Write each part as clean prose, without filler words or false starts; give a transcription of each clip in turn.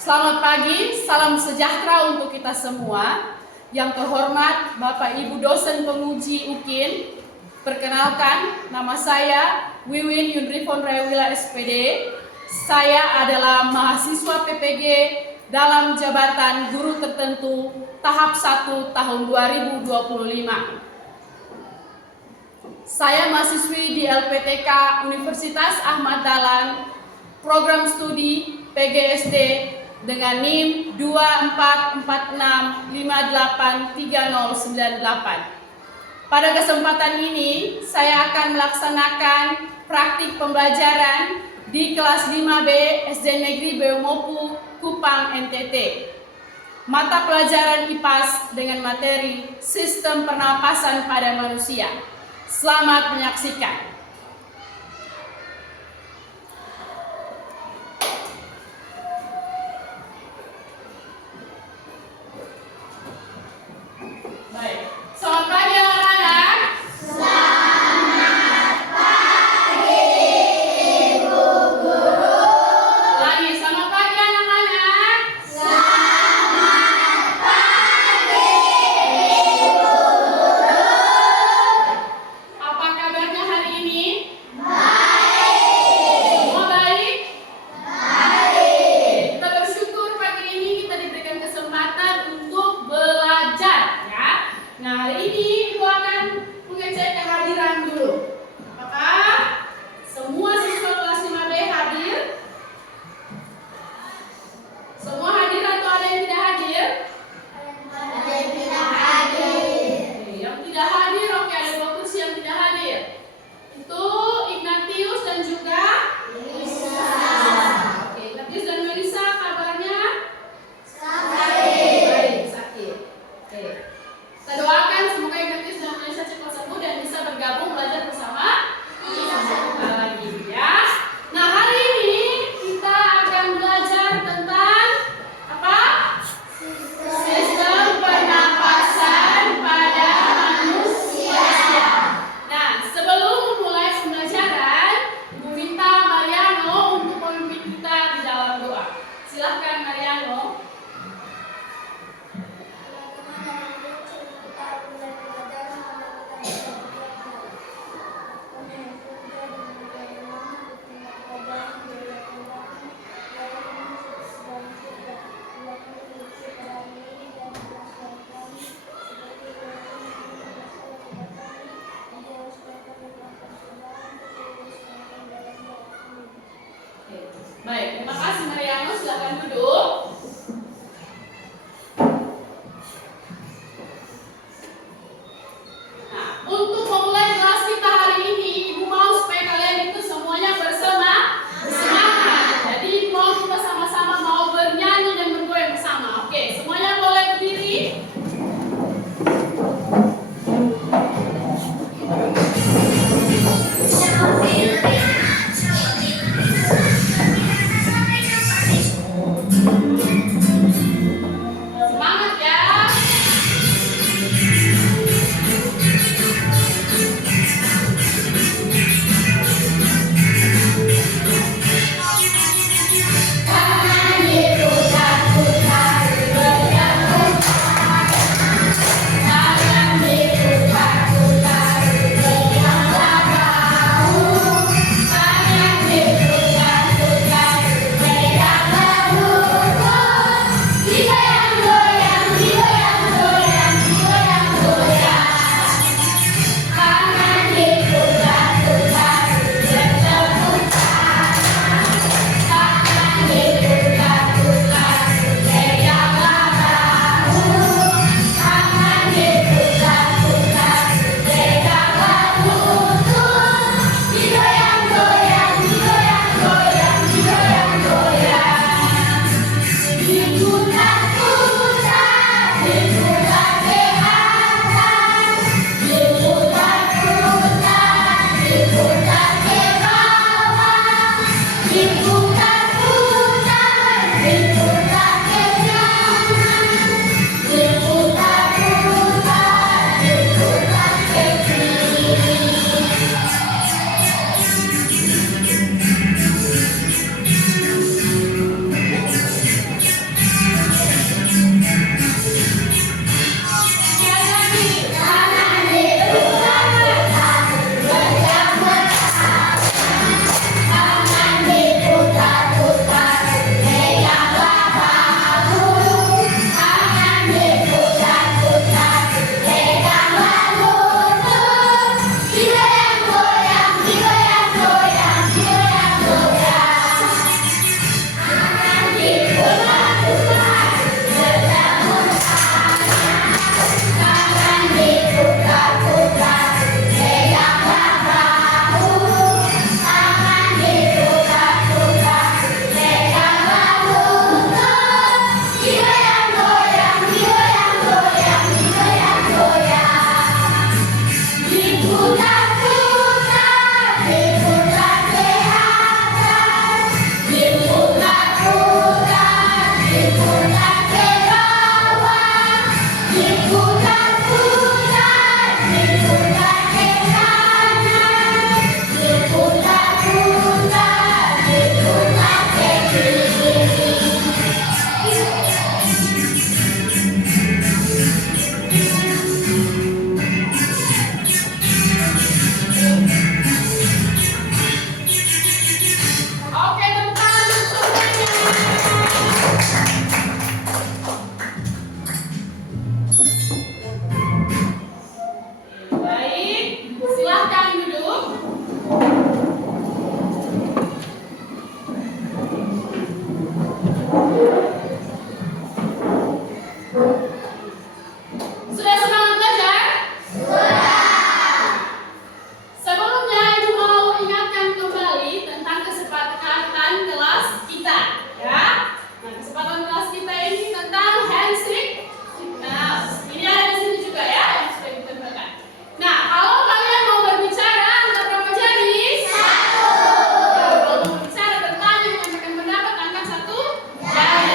Selamat pagi, salam sejahtera untuk kita semua. Yang terhormat Bapak Ibu dosen penguji UKIN, perkenalkan nama saya Wiwin Yunrifon Rewila SPD. Saya adalah mahasiswa PPG dalam jabatan guru tertentu tahap 1 tahun 2025. Saya mahasiswi di LPTK Universitas Ahmad Dahlan, program studi PGSD dengan NIM 2446583098. Pada kesempatan ini, saya akan melaksanakan praktik pembelajaran di kelas 5B SD Negeri Beomopu, Kupang, NTT. Mata pelajaran IPAS dengan materi Sistem Pernapasan pada Manusia. Selamat menyaksikan. Baik, terima kasih Mariano, silakan duduk. Sudah semangat belajar? Sebelumnya Ibu mau ingatkan kembali tentang kesepakatan kelas kita, ya. Nah, kesepakatan kelas kita ini tentang handshake. Nah, ini ada di sini juga ya yang sudah ditambahkan. Nah, kalau kalian mau berbicara angkat berapa jari? 1. Kalau mau berbicara bertanya menyampaikan pendapat angkat 1 jari.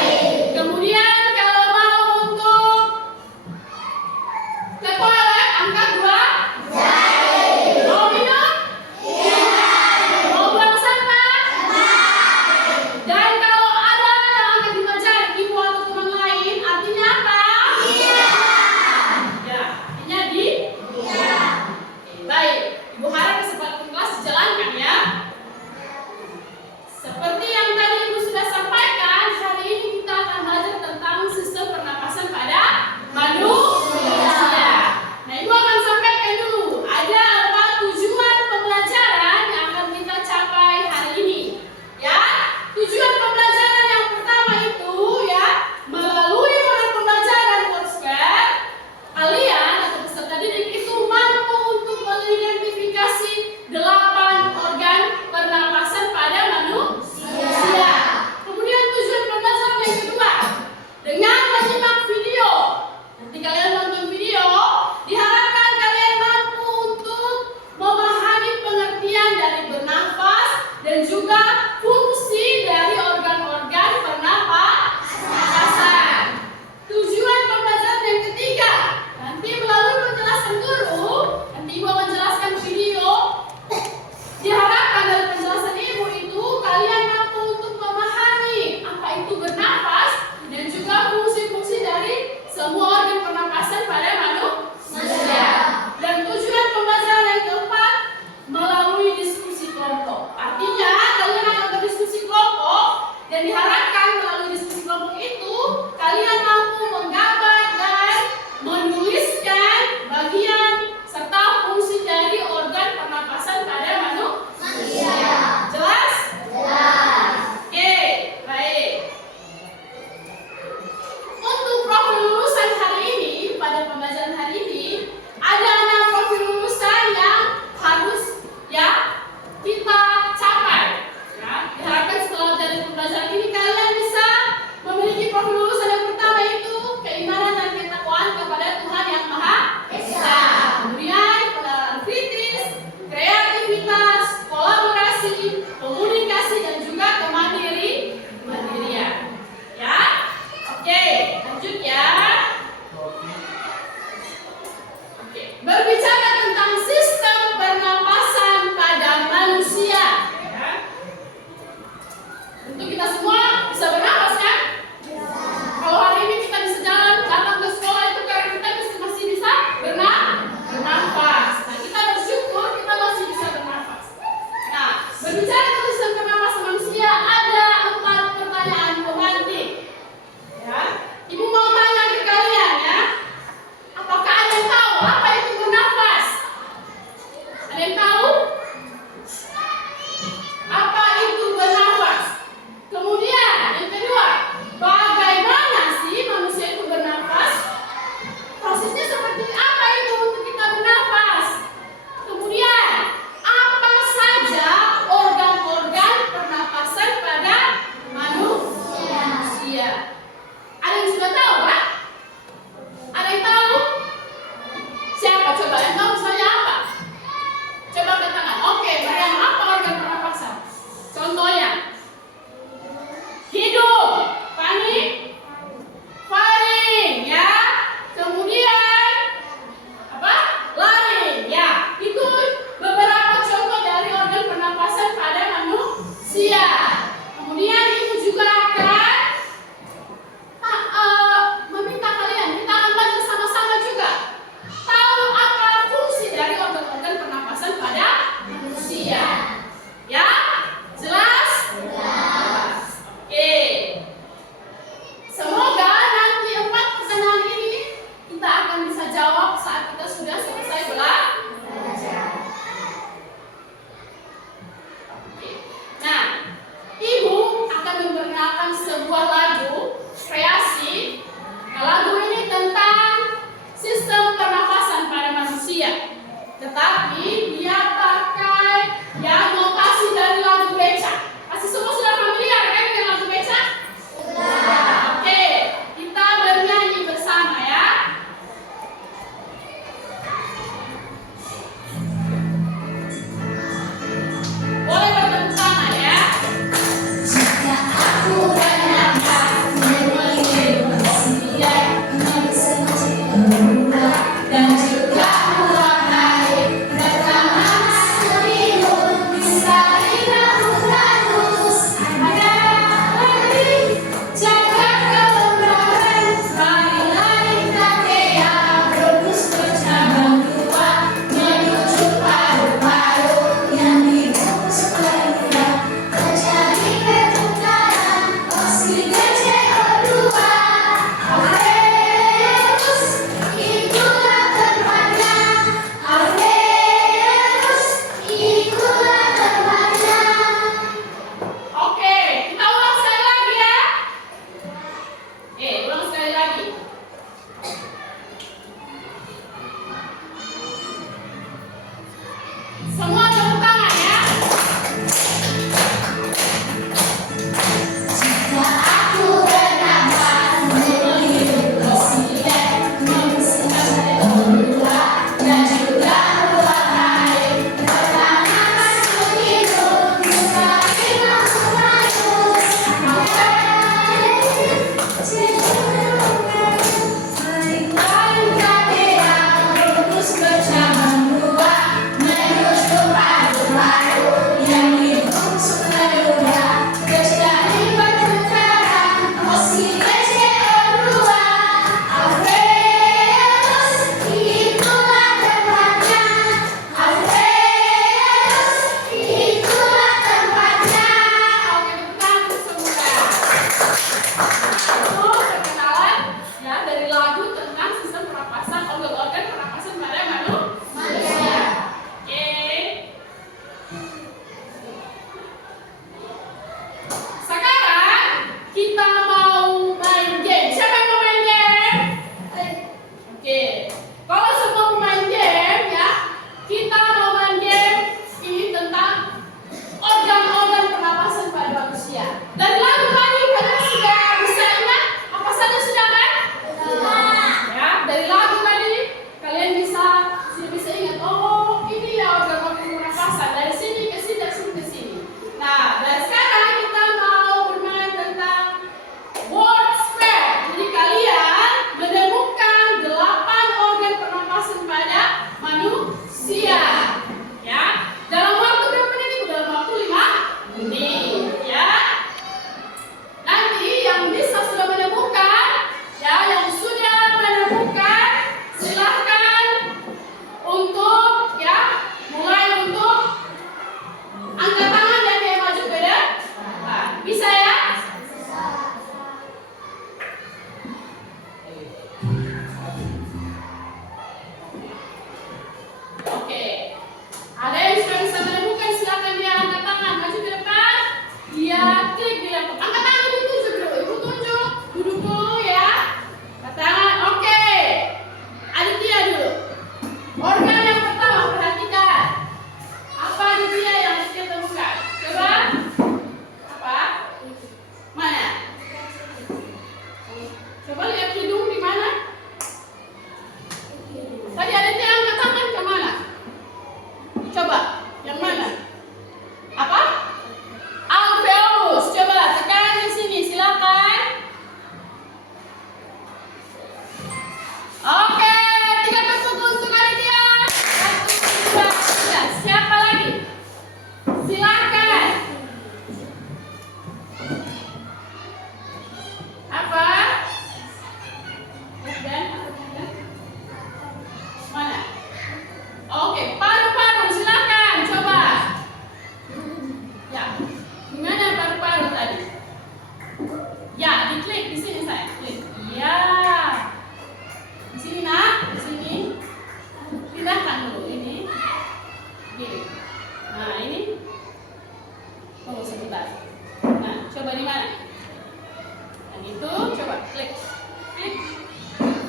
Itu coba klik.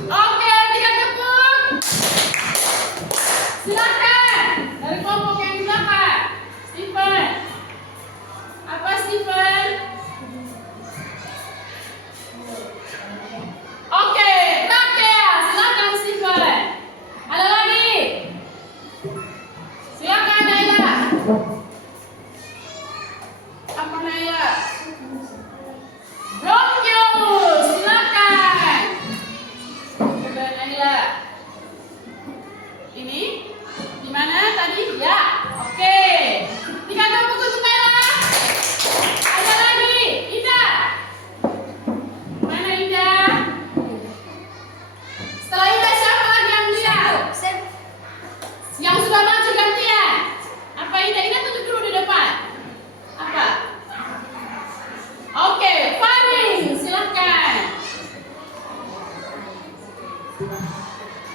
Oke, 3 tepuk. Silakan dari kelompok yang di belakang. Stephen. Apa Stephen? Oke, trakea. Silakan Stephen. Ada lagi? Silakan Naila. Apa Naila? Bronchiolus, silakan. Coba Naila. Ini di mana tadi? Ya, oke. 3 tepuk untuk Naila. Ada lagi, Ida. Mana Ida? Setelah Ida siapa lagi yang dia? Yang sudah maju gantian. Apa Ida? Ida tunjuk dulu di depan. Apa? Oke, Faring, silakan.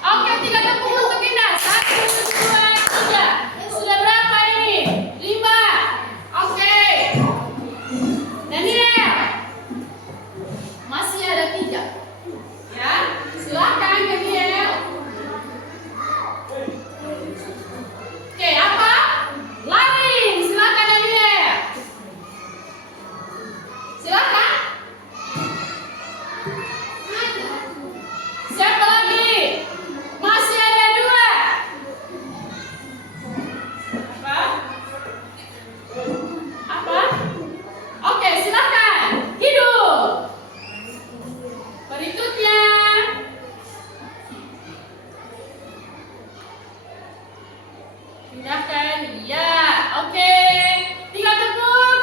Oke, 3 tepuk untuk Ida. 1, 2, 3. Sudah berapa ini? 5. Oke. Daniel. Masih ada 3. Ya, silakan Daniel. Oke, apa? Laring, silakan Daniel. Silakan. Siapa lagi? Masih ada 2. Apa? Apa? Oke, silakan. Hidup. Berikutnya. Pindahkan. Ya, oke. 3 tepuk.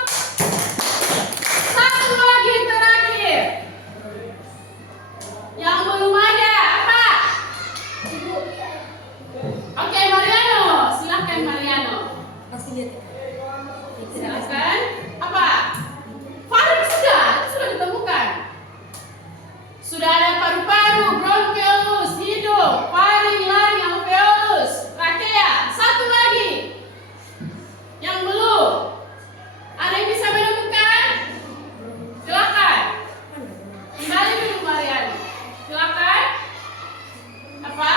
1 lagi terakhir. Yang belum ada apa? Oke, Mariano, silakan Mariano. Silakan. Apa? Faring sudah, itu sudah ditemukan. Sudah ada paru-paru, bronchiolus, hidung, faring, laring, alveolus, trakea. 1 lagi. Yang belum. Ada yang bisa menemukan? Silakan. Kembali dulu Mariano. Silakan. Apa?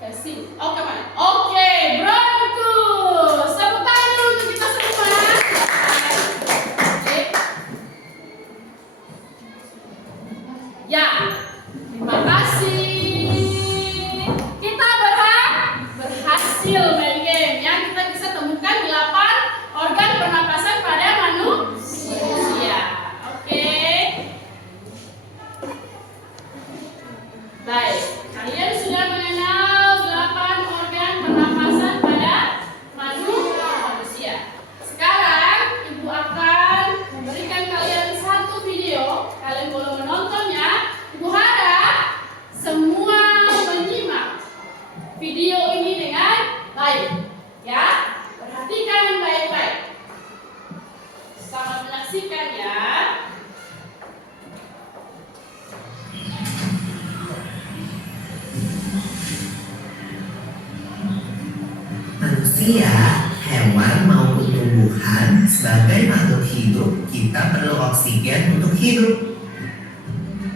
Kasih. Oke, mana? Oke, bronkus. Tepuk tangan dulu untuk kita semua. Oke. Ya, terima kasih. Kita berhasil main game. Yang kita bisa temukan 8 organ pernapasan pada manusia. Oke. Baik, kalian sudah mengenal 8 organ pernapasan pada manusia. Sekarang Ibu akan memberikan kalian 1 video. Kalian boleh menontonnya. Ibu harap semua menyimak video ini dengan baik. Ya, perhatikan yang baik-baik. Selamat menyaksikan ya. Manusia, hewan maupun tumbuhan, sebagai makhluk hidup, kita perlu oksigen untuk hidup.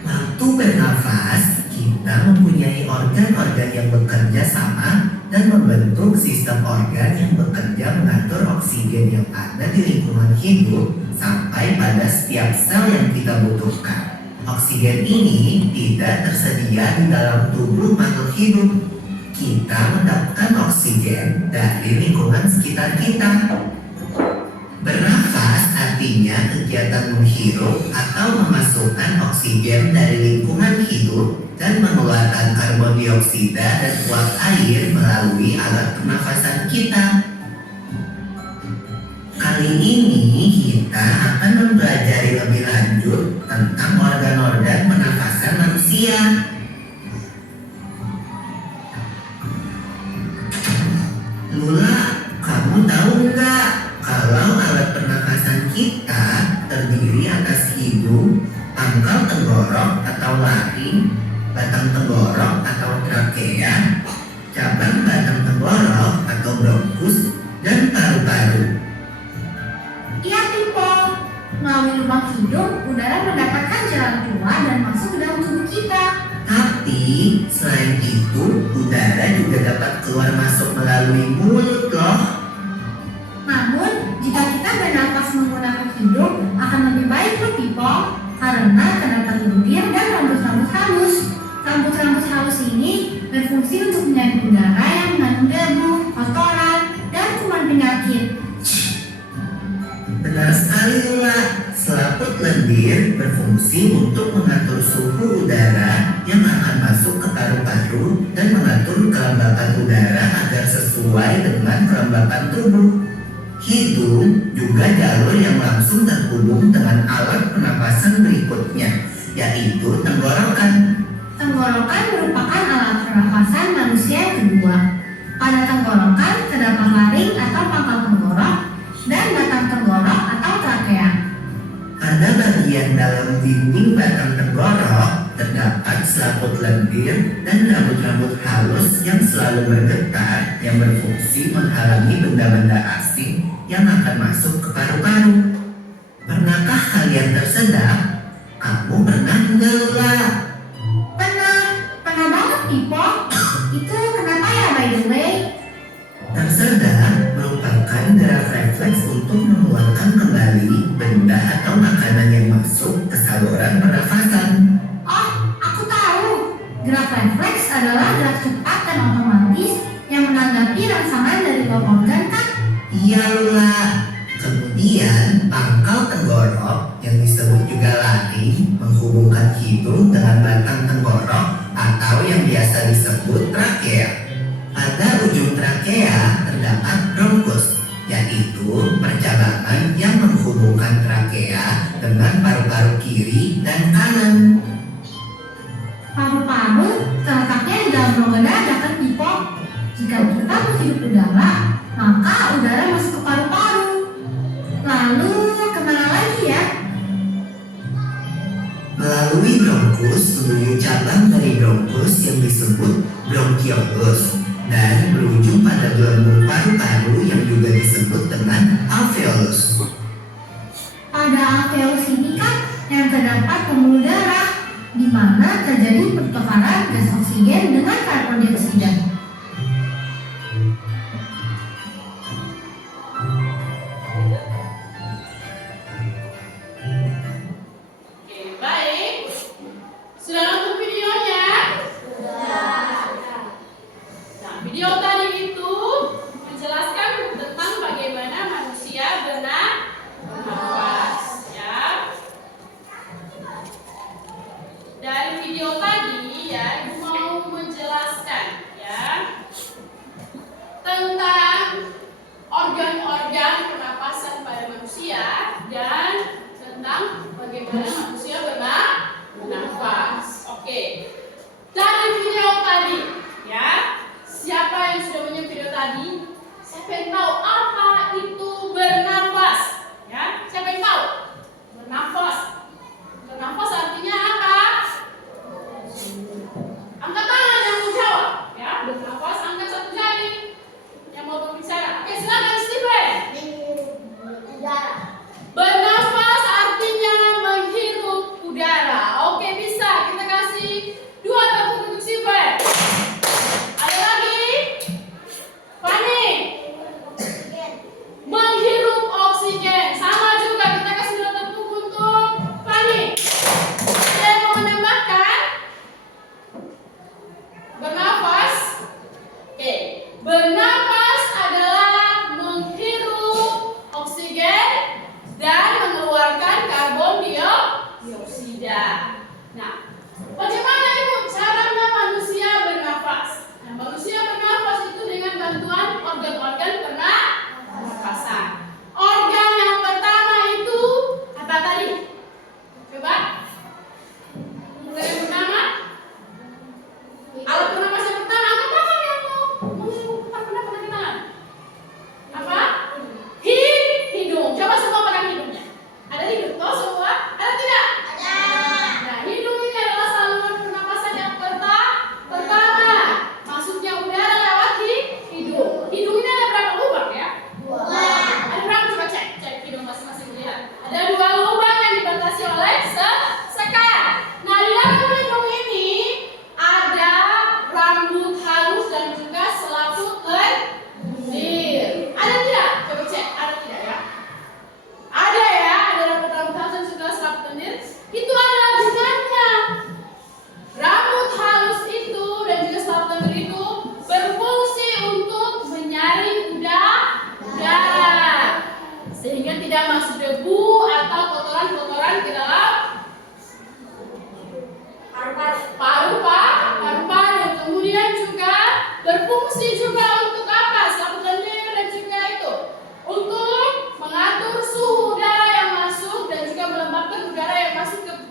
Waktu bernafas, kita mempunyai organ-organ yang bekerja sama dan membentuk sistem organ yang bekerja mengatur oksigen yang ada di lingkungan hidup sampai pada setiap sel yang kita butuhkan. Oksigen ini tidak tersedia di dalam tubuh makhluk hidup. Kita mendapatkan oksigen dari lingkungan sekitar kita. Bernafas artinya kegiatan menghirup atau memasukkan oksigen dari lingkungan hidup dan mengeluarkan karbon dioksida dan uap air melalui alat pernafasan kita. Kali ini kita akan mempelajari lebih lanjut tentang organ-organ pernafasan manusia. Lula, kamu tahu nggak kalau alat pernafasan kita terdiri atas hidung, pangkal tenggorok atau laring, batang tenggorok atau trakea, cabang batang tenggorok atau bronkus, dan paru-paru. Iya, Tipo. Mau minum lubang hidung, udara mendapatkan jalan keluar dan masuk ke dalam tubuh kita. Tapi selain itu, udara juga dapat keluar masuk melalui mulut loh. Namun, jika kita bernafas menggunakan hidung, akan lebih baik loh people, karena terdapat lendir dan rambut-rambut halus. Rambut-rambut halus ini berfungsi untuk menyaring udara yang mengandung debu, kotoran, dan kuman penyakit. Benar sekali Lula, selaput lendir berfungsi untuk mengatur suhu udara yang akan masuk ke paru-paru dan mengatur kelembapan udara agar sesuai dengan kelembapan tubuh. Hidung juga jalur yang langsung terhubung dengan alat pernapasan berikutnya, yaitu tenggorokan. Tenggorokan merupakan alat pernapasan manusia yang kedua. Pada tenggorokan terdapat laring atau pangkal tenggorok dan batang tenggorok atau trakea. Pada bagian dalam dinding batang tenggorok terdapat selaput lendir dan rambut-rambut halus yang selalu bergetar yang berfungsi menghalangi benda-benda asing yang akan masuk ke paru-paru. Pernahkah kalian tersedak? Kamu pernah enggak Lula? Pernah banget Pipo. Itu kenapa ya by the way? Tersedak merupakan gerak refleks untuk mengeluarkan kembali benda atau makanan yang masuk ke saluran pernafasan. Oh, aku tahu. Gerak refleks adalah gerak cepat dan otomatis yang menanggapi rangsangan dari luar organ kan? Iya Lula. Kemudian pangkal tenggorok yang disebut juga laring menghubungkan hidung dengan batang tenggorok atau yang biasa disebut trakea. Pada ujung trakea terdapat bronkus, yaitu percabangan yang menghubungkan trakea dengan paru-paru kiri dan kanan. Paru-paru terletaknya di dalam rongga dada kan Pipo? Jika kita menghirup udara, maka udara masuk ke paru-paru. Lalu kemana lagi ya? Melalui bronkus menuju cabang dari bronkus yang disebut bronkiolus dan berujung pada gelembung paru-paru yang juga disebut dengan alveolus. Pada alveolus ini kan yang terdapat pembuluh darah, di mana terjadi pertukaran gas oksigen dengan karbon dioksida. Oke, baik. Sudah nonton videonya? Nah, video tadi itu menjelaskan tentang bagaimana manusia bernafas, ya. Dari video tadi, ya, Ibu mau menjelaskan, ya, tentang organ-organ pernapasan pada manusia dan tentang bagaimana manusia bernafas. Oke. Dari video tadi, ya. Siapa yang sudah menonton video tadi? Siapa yang tahu apa itu bernafas? Ya, siapa yang tahu? Bernafas. Bernafas artinya apa? Angkat tangan yang mau jawab. Ya, bernafas angkat satu jari. Yang mau berbicara. Oke, silakan Steven. Bernafas artinya menghirup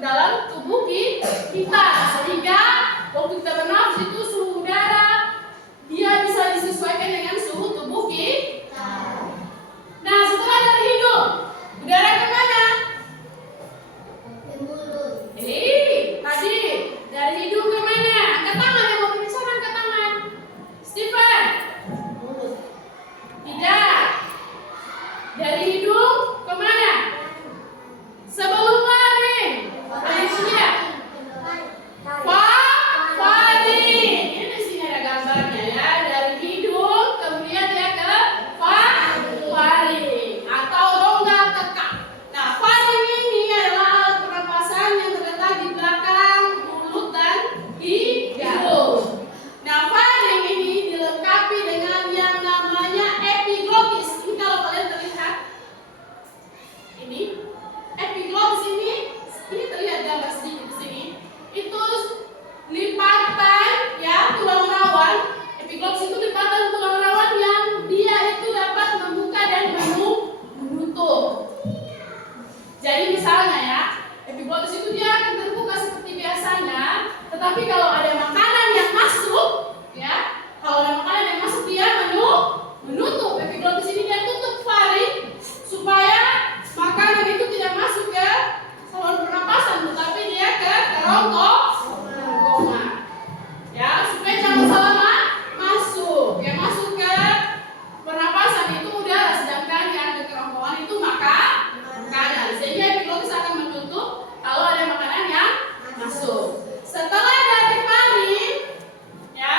dalam tubuh kita, sehingga waktu kita bernafas itu suhu udara dia bisa disesuaikan dengan suhu tubuh kita. Nah, setelah dari hidung, udara kemana? Tadi dari hidung kemana? Angkat tangan, yang mau berbicara angkat tangan. Stephen. Tidak. Dari hidung kemana? Sebelum laring. Alicia. Faring. Ini di sini ada gambarnya ya. Dari hidung kemudian dia ke faring atau rongga tekak. Nah, faring ini adalah alat pernapasan yang terletak di belakang mulut dan hidung. Nah, faring ini dilengkapi dengan yang namanya epiglottis. Ini kalau kalian terlihat, ini epiglottis ini terlihat gambar sedikit di sini. Itu lipatan ya tulang rawan. Epiglottis itu lipatan tulang rawan yang dia itu dapat membuka dan menutup. Jadi misalnya ya, epiglottis itu dia akan terbuka seperti biasanya, tetapi kalau ada makanan yang masuk, ya, kalau ada makanan yang masuk dia menutup. Epiglottis ini dia tutup faring supaya makanan itu tidak masuk ke saluran pernapasan, tetapi dia ke kerongkongan. Ya, supaya jangan salah masuk. Yang masuk ke pernapasan itu udara, sedangkan yang ke kerongkongan itu makanan. Sehingga epiglottis akan menutup kalau ada makanan yang masuk. Setelah dari faring, ya,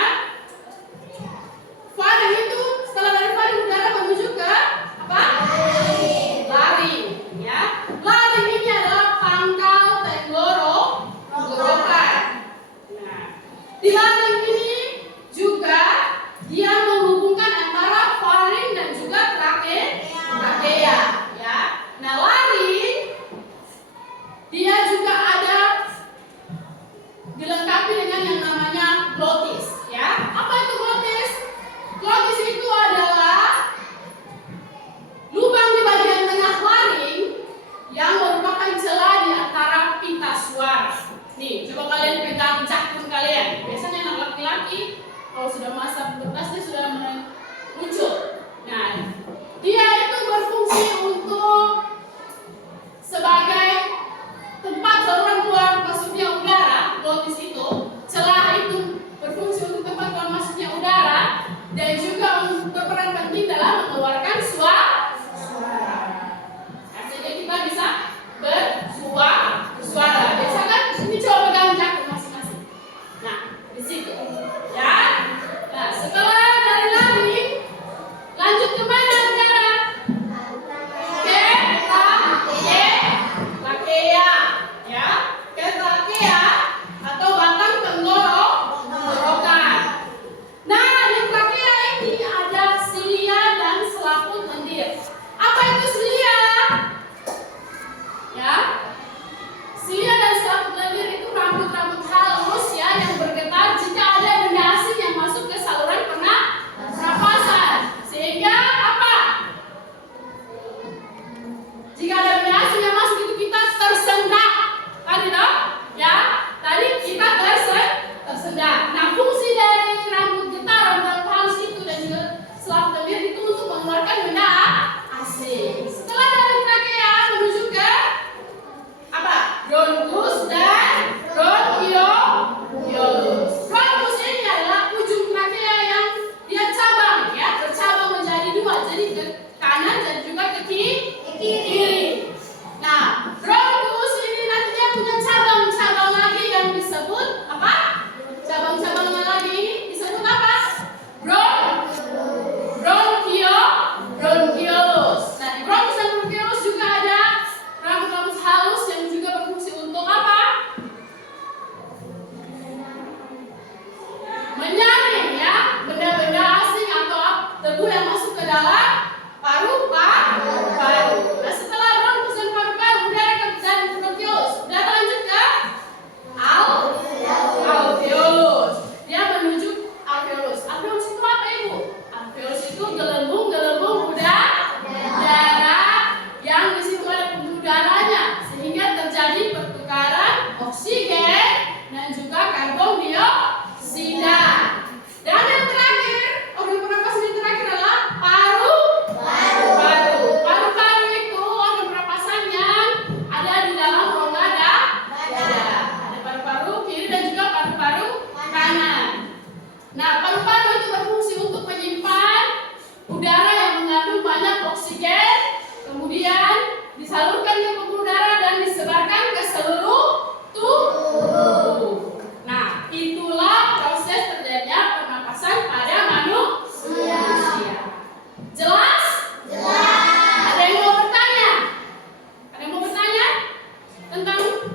faring itu setelah dari faring udara menuju ke apa? Laring, ya. Laring ini adalah pangkal tenggorokan. Nah, di laring ini juga dia menghubungkan antara faring dan juga trakea, ya. Nah, laring dia juga ada dilengkapi dengan yang namanya glottis, ya. Apa itu glottis? Glottis itu adalah lubang di bagian tengah laring yang merupakan celah di antara pita suara. Nih, coba kalian pegang jakun kalian. Biasanya anak laki-laki kalau sudah masa pubertas dia sudah muncul. Nah, dia itu berfungsi untuk sebagai tempat saluran keluar masuknya udara. Glottis itu, celah itu berfungsi untuk tempat keluar masuknya udara dan juga berperan penting dalam mengeluarkan suara. Sehingga kita bisa bersuara. Biasa kan? Ini coba pegang jakun masing-masing. Nah, di situ, ya. Nah, setelah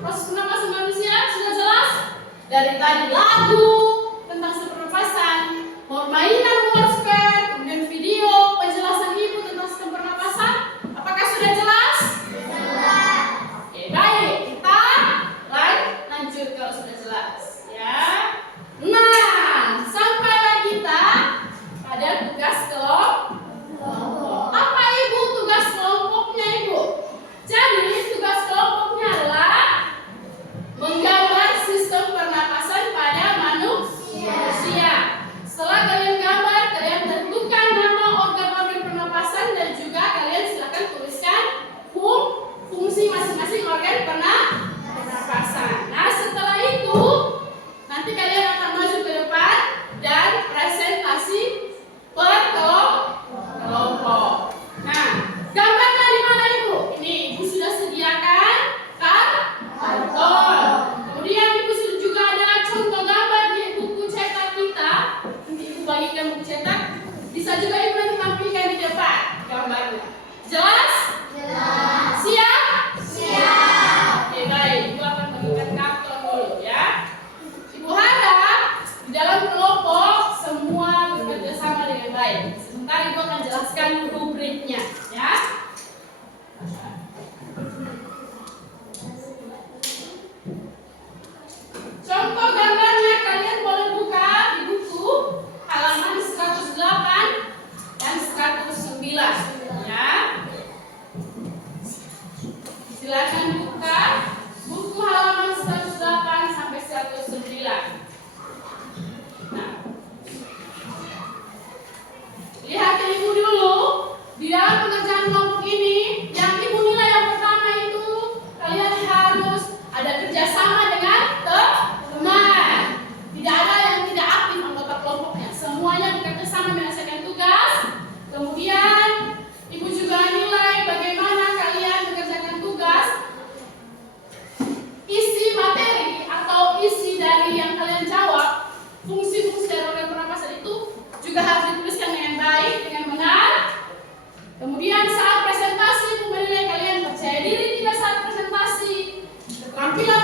proses pernapasan manusia sudah jelas? Dari tadi lagu tentang sistem pernapasan, mainan Wordspad, kemudian video penjelasan ibu tentang sistem pernapasan. Apakah sudah jelas? Jelas. Oke, baik. Kita lanjut kalau sudah jelas, ya. Nah, sampailah kita pada tugas kelompok. Apa ibu tugas kelompoknya ibu? Jadi tugas kelompoknya adalah menggambar sistem pernapasan pada manusia. Setelah kalian gambar, kalian tentukan nama organ-organ pernapasan dan juga kalian silakan tuliskan fungsi masing-masing organ pernapasan. Nah, setelah itu nanti kalian akan maju ke depan dan presentasi per kelompok. Nah, gambarnya di mana ibu? Ini ibu sudah sediakan karton. Kemudian ibu juga ada contoh gambar di buku cetak kita. Nanti ibu bagikan buku cetak. Bisa juga ibu nanti tampilkan di depan gambarnya. Jelas? Jelas. Siap? Siap. Oke, baik. Ibu akan bagikan karton dulu ya. Ibu harap di dalam kelompok semua bekerja sama dengan baik. Sebentar ibu akan jelaskan rubriknya ya. Contoh gambarnya kalian boleh buka di buku halaman 108 dan 109 ya. Silakan buka buku halaman 108 sampai 109. Nah, lihat ibu dulu di dalam pekerjaan kelompok ini. Yang ibu nilai yang pertama itu kalian harus ada kerjasama dengan teman. Tidak ada yang tidak aktif anggota kelompoknya. Semuanya bekerja sama menyelesaikan tugas. Kemudian ibu juga nilai bagaimana kalian mengerjakan tugas. Isi materi atau isi dari yang kalian jawab, fungsi-fungsi dari organ pernapasan itu juga harus dituliskan dengan baik, dengan benar. Kemudian saat presentasi ibu menilai kalian percaya diri tidak saat presentasi, keterampilan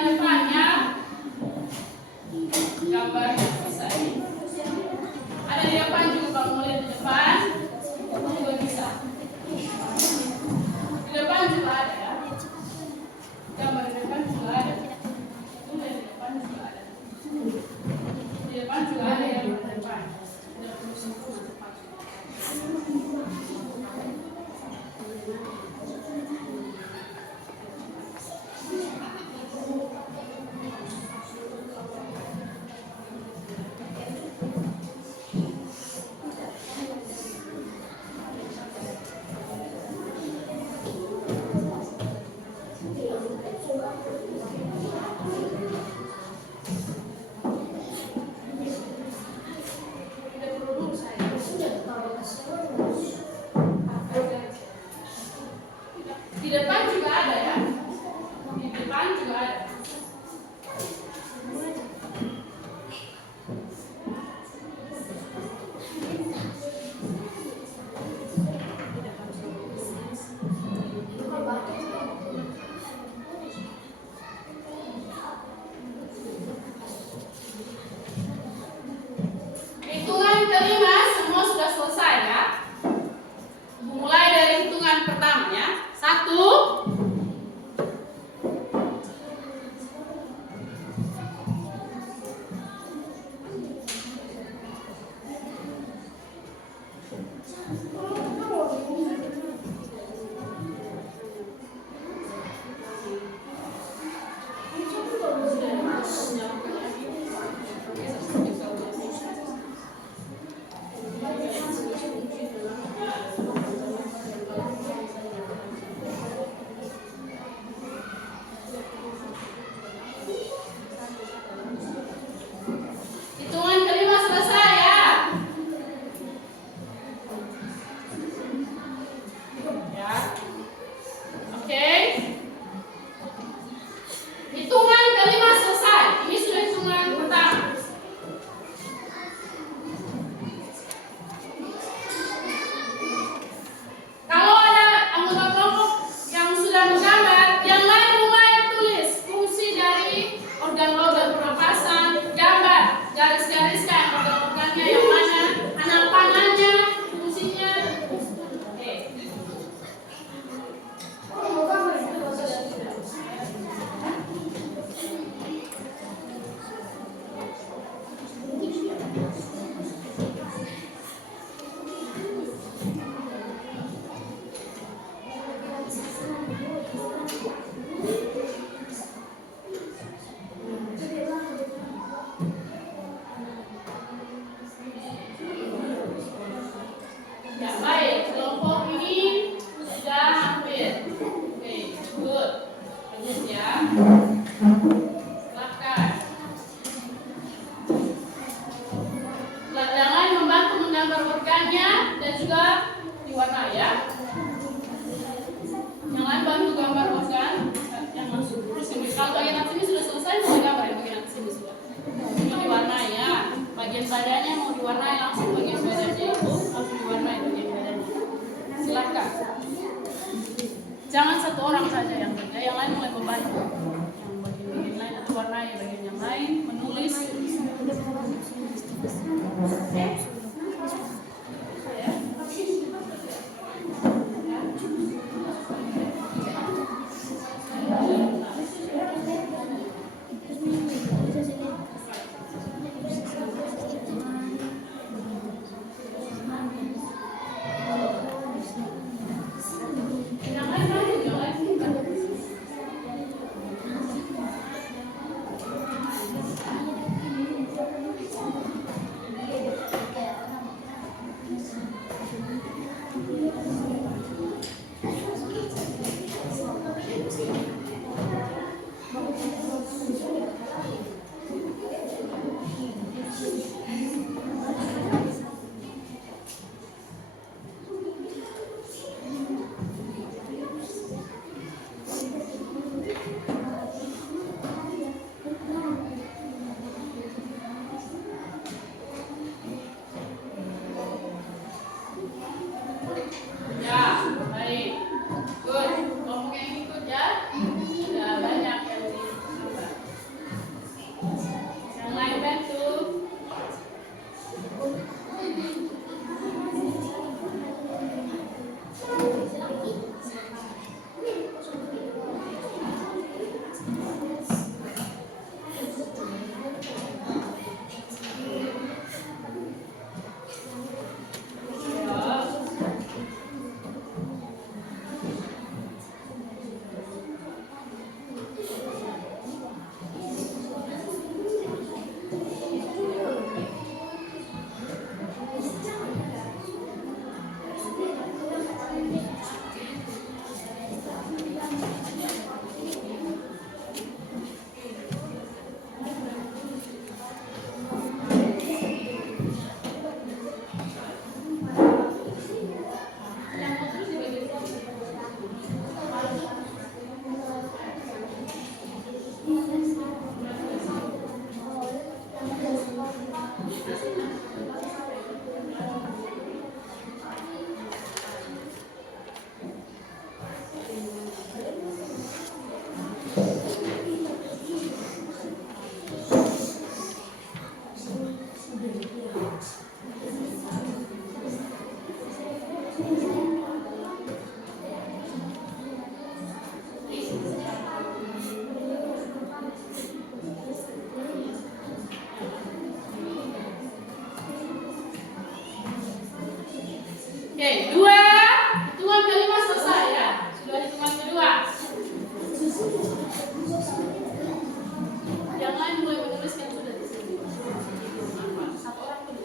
depannya gambar selesai. Ada di depan juga, kalau mau lihat di depan juga bisa. Di depan juga ada ya. Gambar di depan juga ada. Itu lihat di depan juga ada. Di depan juga ada yang di depan. Tidak perlu sentuh di depan. Di depan juga ada ya. Di depan juga ada. Hitungan kelima semua sudah selesai ya. Mulai dari hitungan pertamanya. 1, Jangan satu orang saja yang kerja, yang lain mulai membantu. Yang bagian lain atau warnai bagian yang lain, menulis. Oke, 2. Hitungan kelima selesai ya. Sudah hitungan kedua. Jangan mulai menuliskan sudah di sini. Satu orang tuh.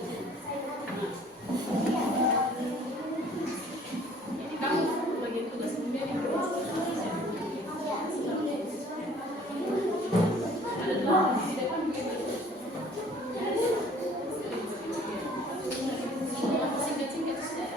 Ini kamu bagian tugas kemudian yang kedua. Ada 2 di depan begitu. Singkat-singkat sudah.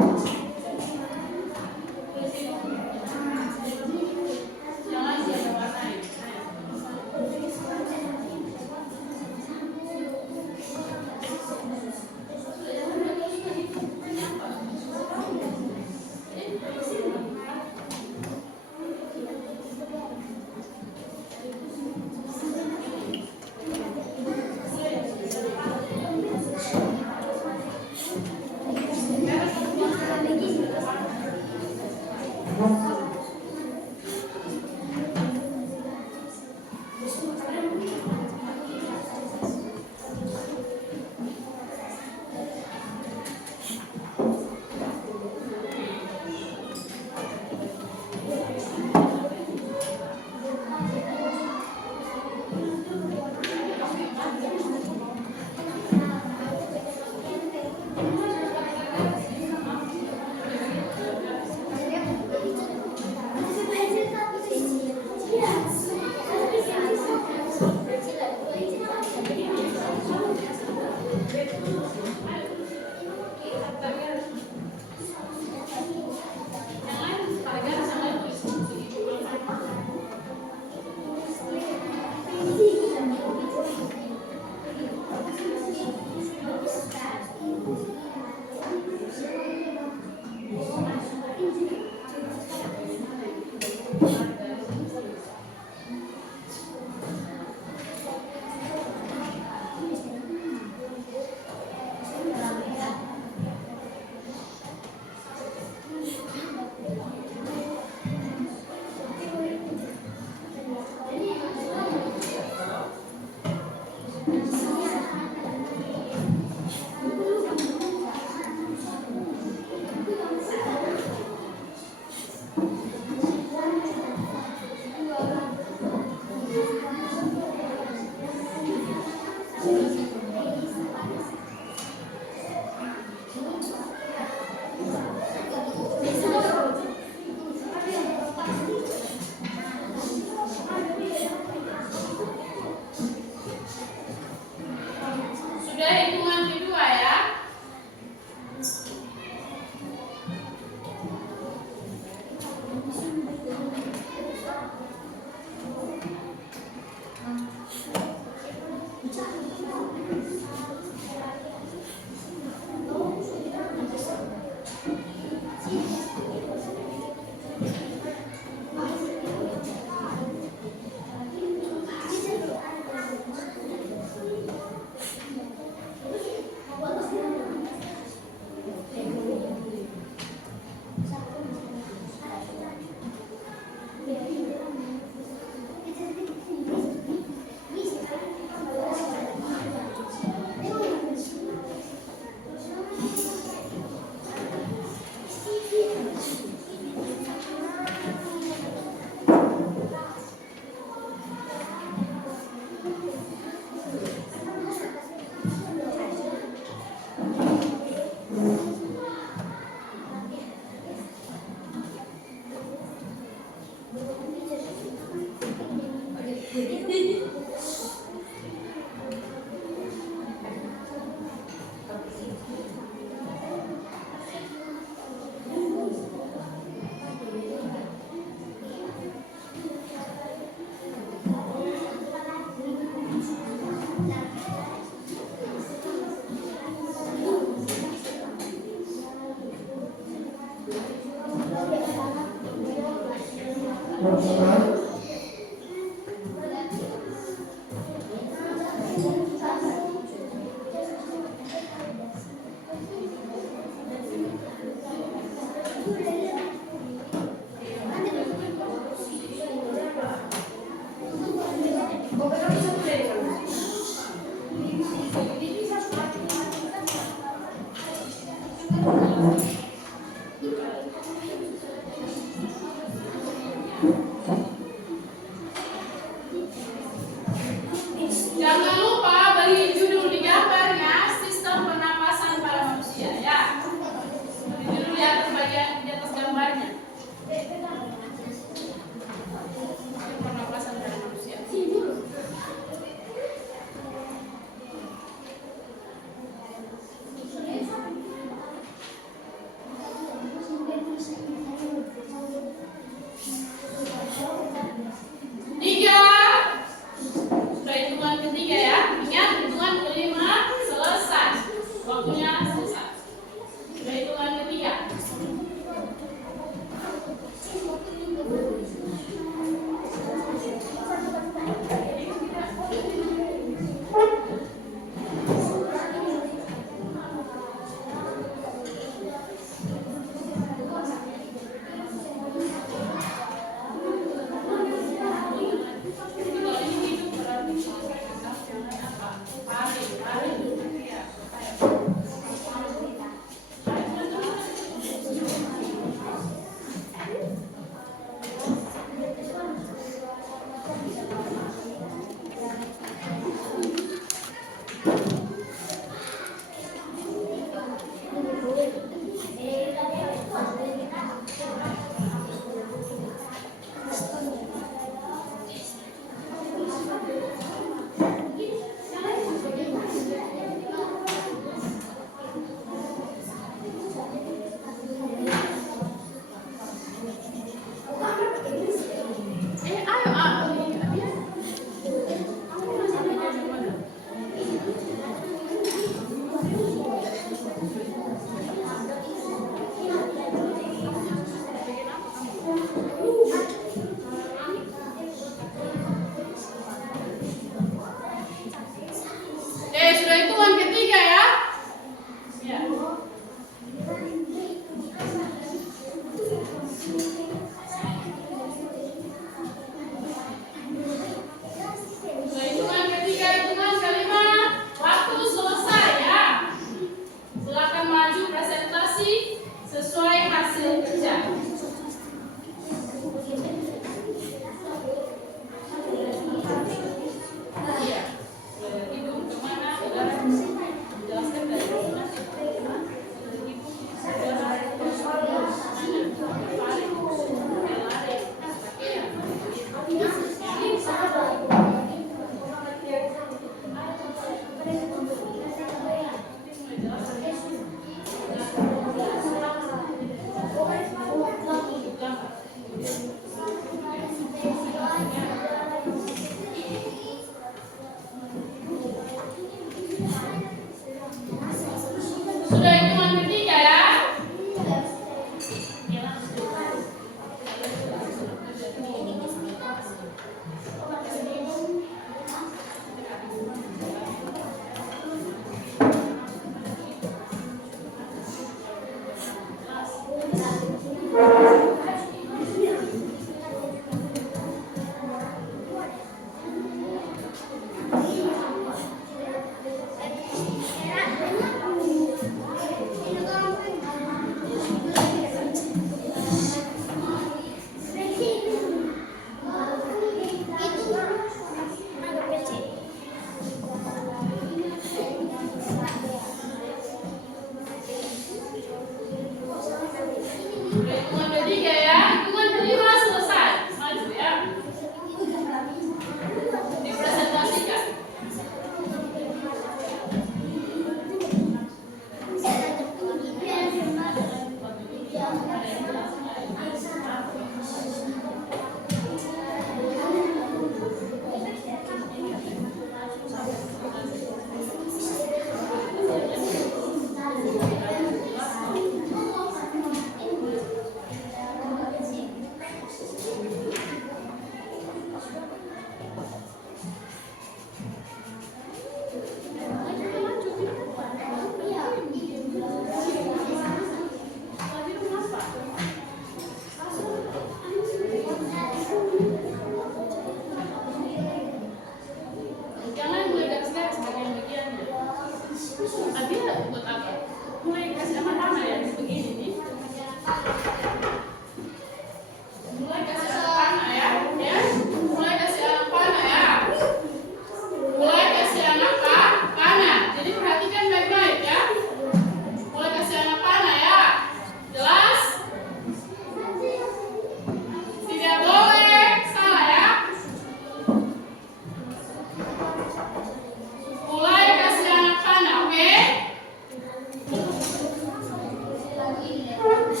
Oke,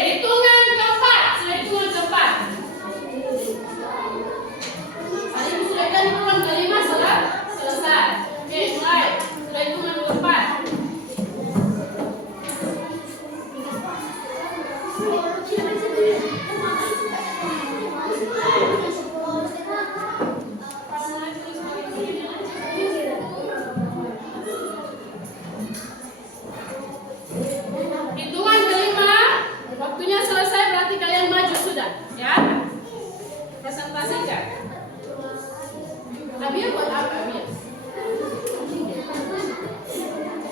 hitungan keempat. Sudah hitungan keempat. Tadi sudah kan hitungan kelima selesai. Oke, mulai. Sudah hitungan keempat. Hitungan kelima, waktunya selesai, berarti kalian maju sudah, ya. Presentasikan. Abia buat apa, Abia?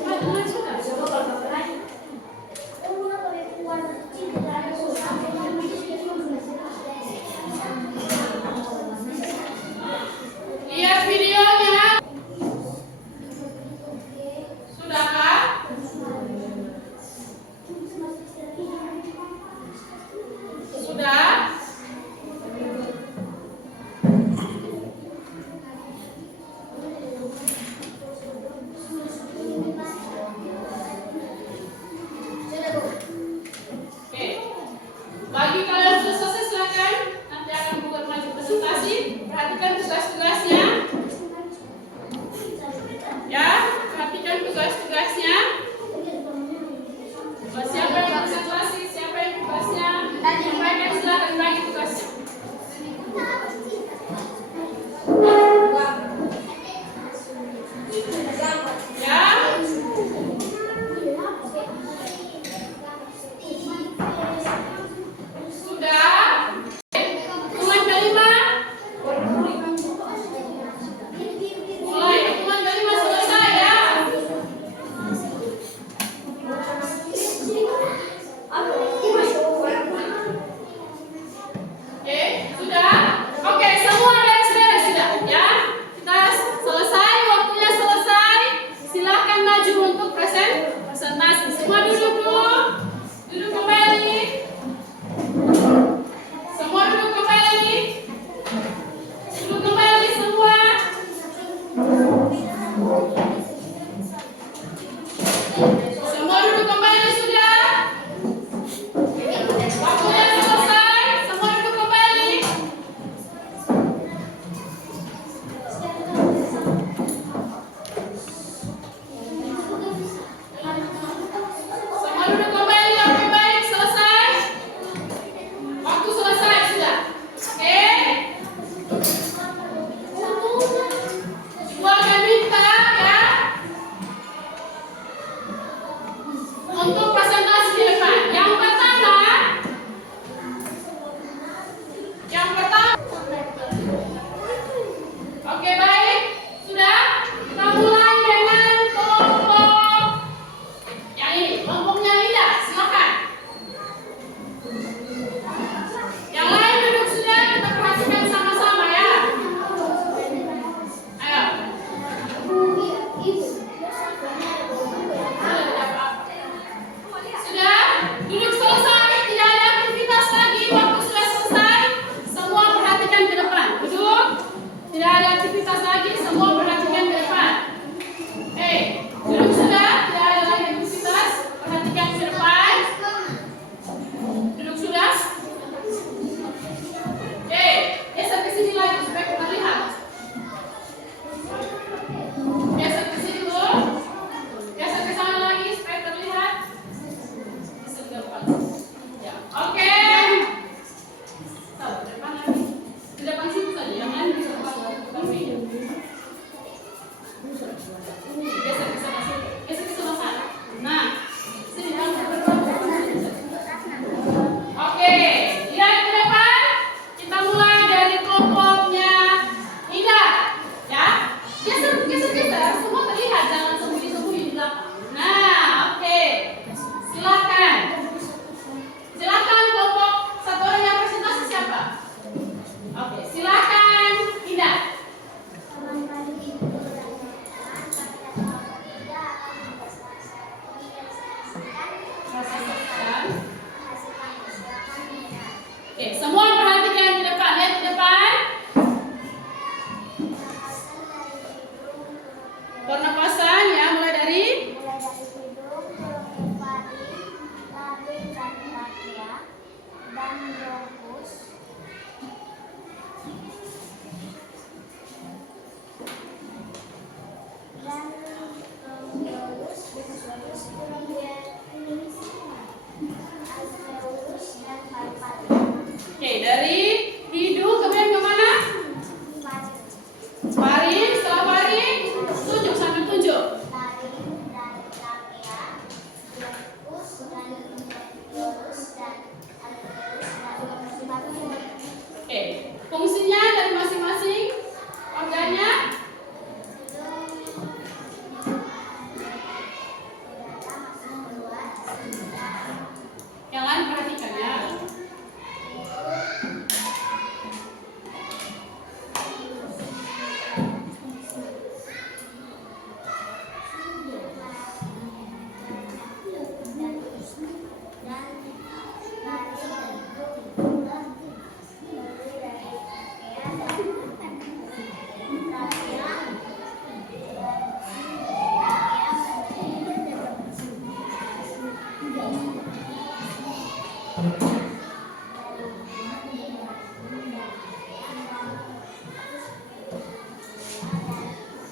Maju sudah. Lihat videonya. Sudahkah? Sudah? Oke. Bagi kalian sudah selesai silakan. Nanti akan buka maju presentasi. Perhatikan tugas-tugasnya. Ya, perhatikan tugas-tugasnya. Siapa yang presentasi? Siapa yang tugasnya? Sampaikan, silakan bagi tugasnya. Ya. Sudah? Hitungan kelima.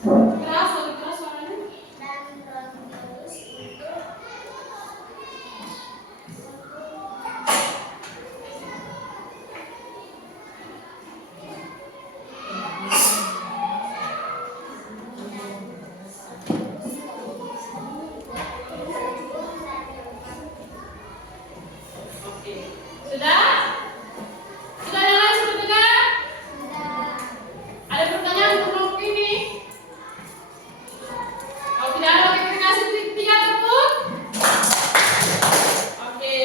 Keras, lebih keras suaranya. Oke. Sudah? Sudah yang lain sudah dengar? Ada pertanyaan untuk kelompok ini? Kalau tidak ada, kita kasih 3 tepuk. Oke.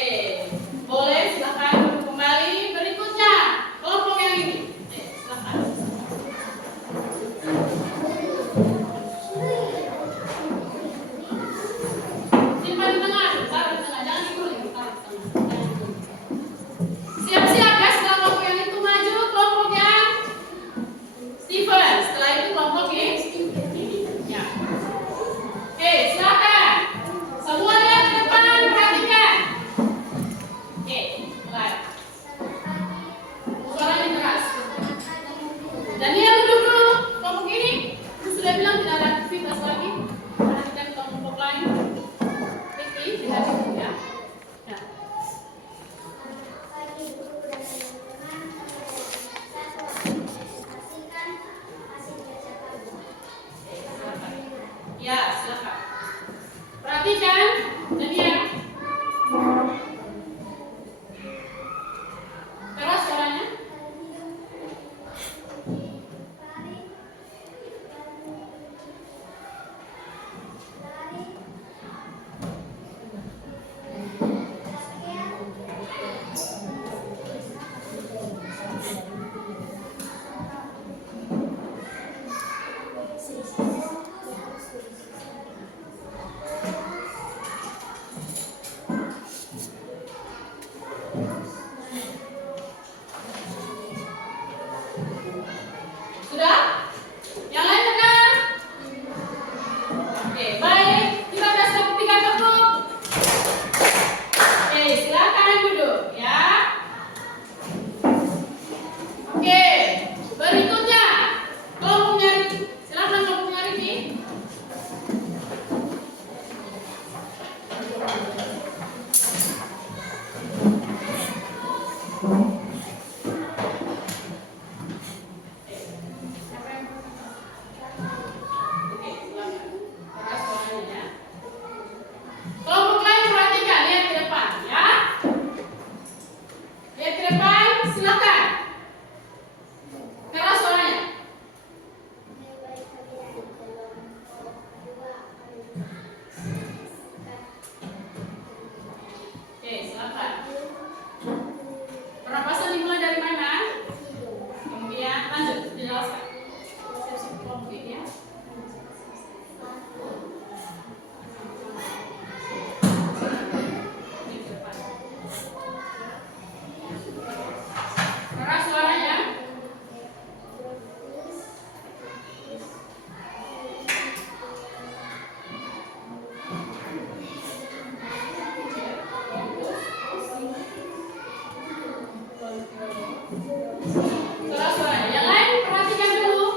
Boleh, silakan duduk kembali. Berikutnya, kelompok yang ini. Silakan. Simpan di tengah, taruh di tengah. Jangan diguling, taruh di tengah. Siap-siap ya, setelah kelompok yang itu maju, kelompok yang Steven. Setelah itu kelompok yang ini. Ya. Oke, silakan. Semua lihat ke depan, perhatikan. Oke, mulai. Suaranya keras. Daniel duduk dulu. Kelompok ini, aku sudah bilang tidak ada aktivitas lagi. Perhatikan kelompok lain. Ricky, lihat itu ya. Nah. Ya, silakan. Perhatikan, Daniel. Keras suaranya. Sudah? Yang lain tekan? Oke, baik. Kita kasih 3 tepuk. Oke, silakan duduk ya. Oke, berikutnya kelompoknya Ricky. Silakan kelompoknya Ricky. Oke, silakan. Keras suaranya ya. Kelompok lain perhatikan, lihat ke depan ya. Lihat ke depan, silakan. Keras suaranya. Oke, silakan. Pernapasan dimulai dari mana? Kemudian lanjut, dijelaskan. Siap-siap kelompok ini ya. Keras suaranya. Keras suaranya. Yang lain perhatikan dulu.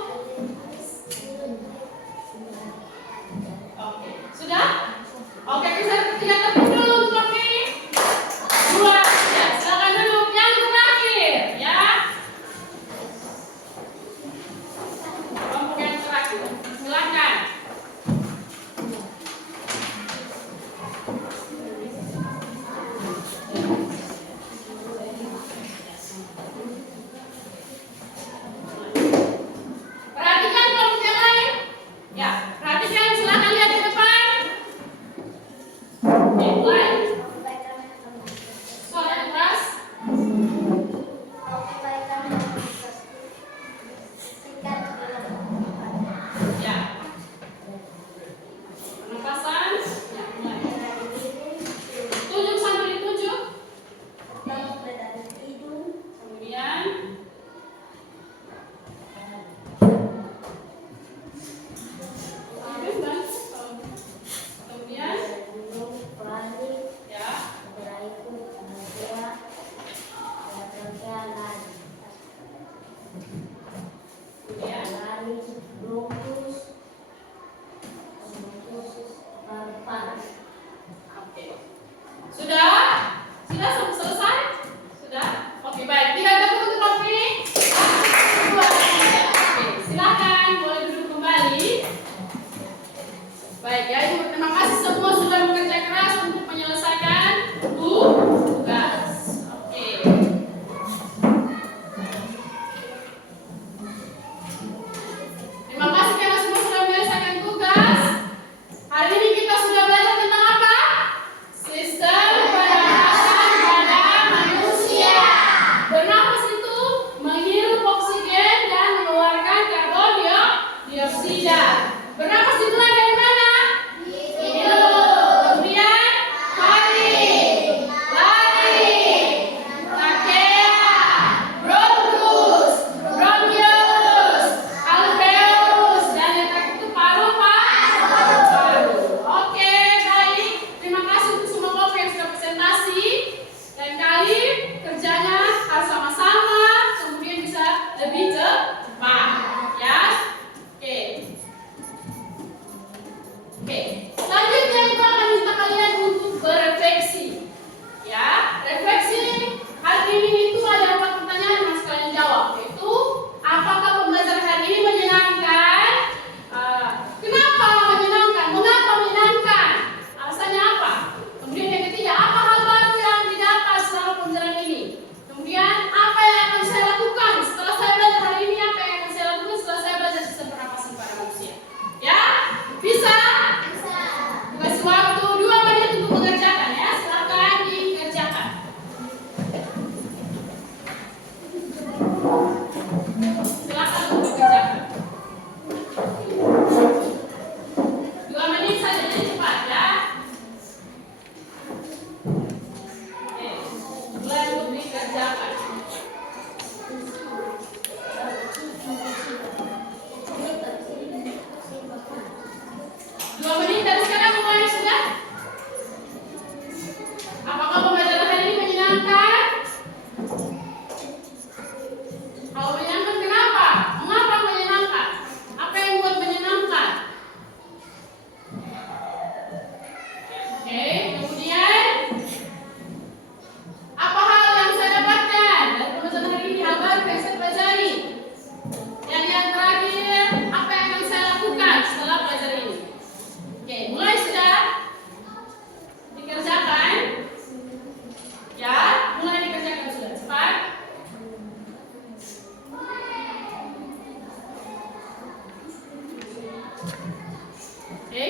Oke.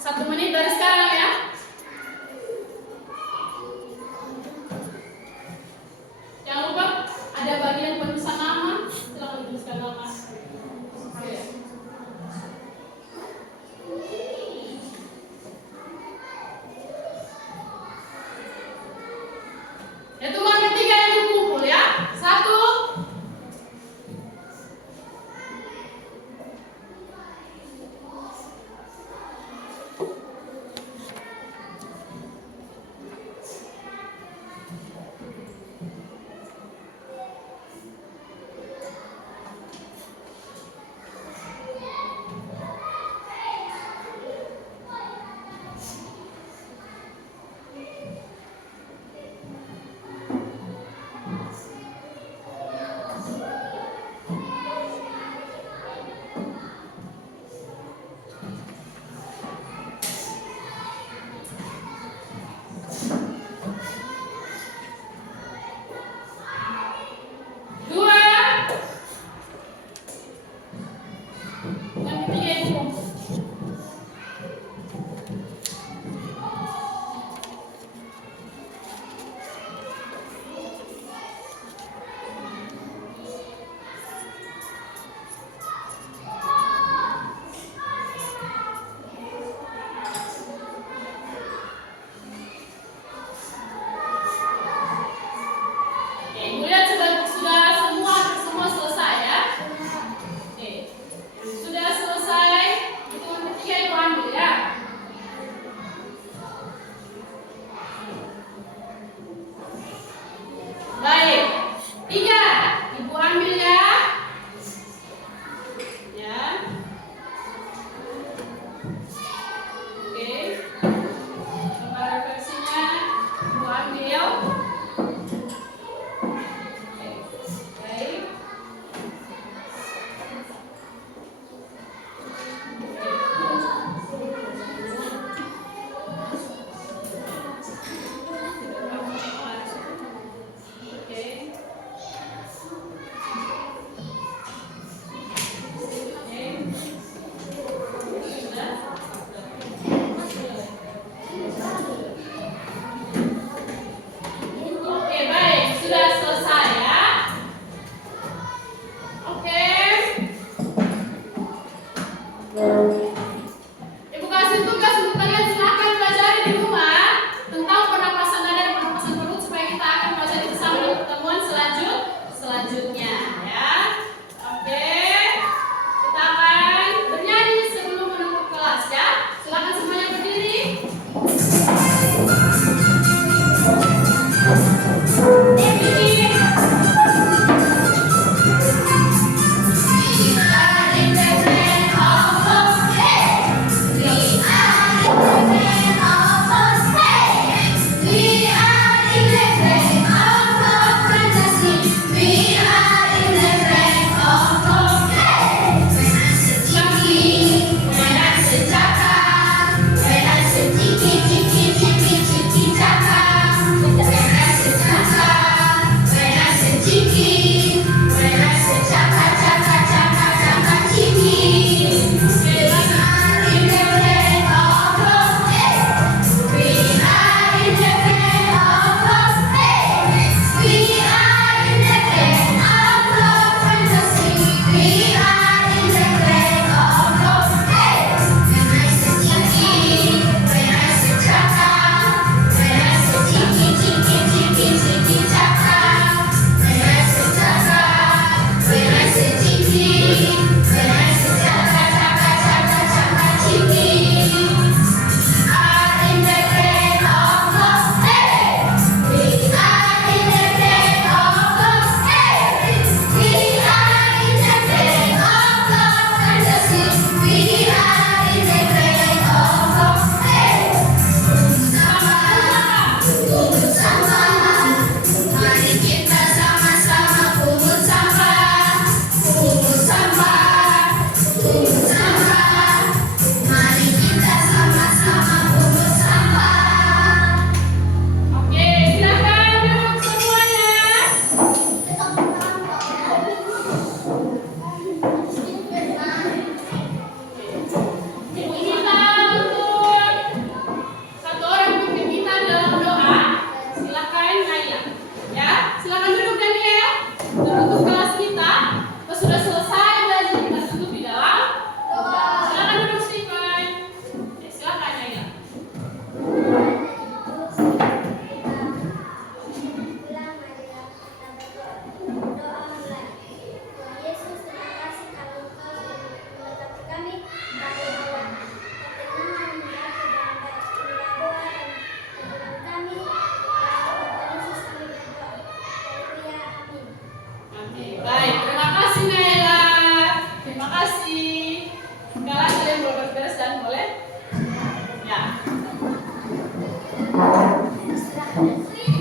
1 menit dari sekarang ya. Jangan lupa ada bagian penulisan nama. Silakan dituliskan nama. Oke. Hitungan ketiga yang dikumpul ya. 1. Oke.